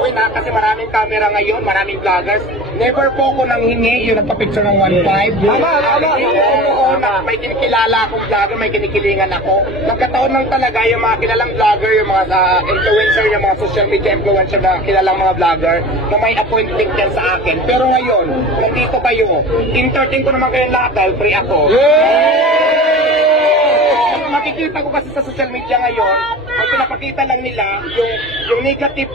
linawin ha, kasi maraming camera ngayon, maraming vloggers. Never po ako nang hingi yung nagpa-picture ng 1.5. Oo, may kinikilala akong vlogger, may kinikilingan ako. Nagkataon lang talaga yung mga kilalang vlogger, yung mga influencer, yung mga social media influencer na kilalang mga vlogger na may appointment yan sa akin. Pero ngayon, nandito kayo, entertain ko naman kayo lahat dahil free ako. Makikita ko kasi sa social media ngayon, ang pinapakita lang nila, yung negative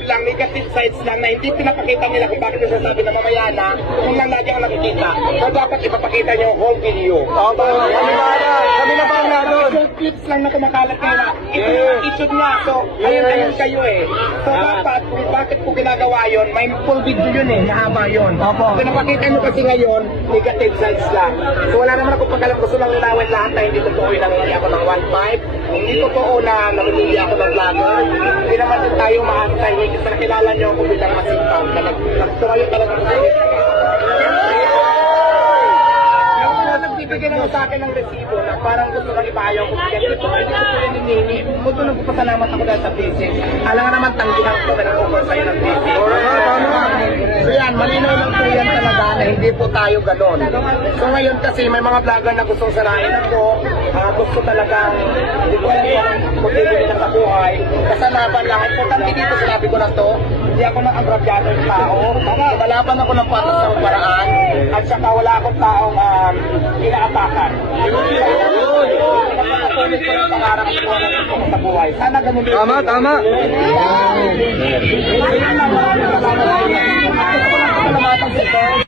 sides lang na hindi pinapakita nila kung bakit yung sasabi na mamaya na, yun lang lagi ang nakikita. So dapat ipapakita niyo yung whole video. Kami na ba nga doon? Yung clips lang na kumakalat nila, ito yung attitude niya. So, ayun kayo eh. So dapat, kung bakit ko ginagawa yun, may full video yun eh, mahaba yun. Pinapakita niyo kasi ngayon, negative sides lang. So wala naman ako pagkalam, gusto lang linawin lahat na hindi totoo yung nangyari ako ng 1.5. Hindi totoo na namimili ako ng vlogger. Hindi naman din tayo maantay. Kasi nakilala niyo ako bilang masipag. Nagtumayo talaga ako sa nagbibigay naman sa akin ng resibo na parang gusto lang ipahayaw ko bigyan. Ito ko rin hinihingi. Muto nagpapasalamat ako dahil sa business. Alam nga naman tanggihan ko na nag-offer sa'yo ng business. So yan, malinaw lang po yan talaga na hindi po tayo ganon. So ngayon kasi may mga vlogger na gustong sarain ako. Gusto talagang hindi ko alam kung magbibigay na sa buhay. Kasalaban lang. Importante dito sinabi ko na to. Hindi ako nang agrabyado yung tao. Lumalaban ako ng patas sa paraan. At saka wala akong taong inaatakan. Napatuloy ko ng pangarap ko na gusto ko sa buhay. Sana ganun din. Tama. Kaya lang, maraming salamat. Gusto ko lang pasalamatan si Sir.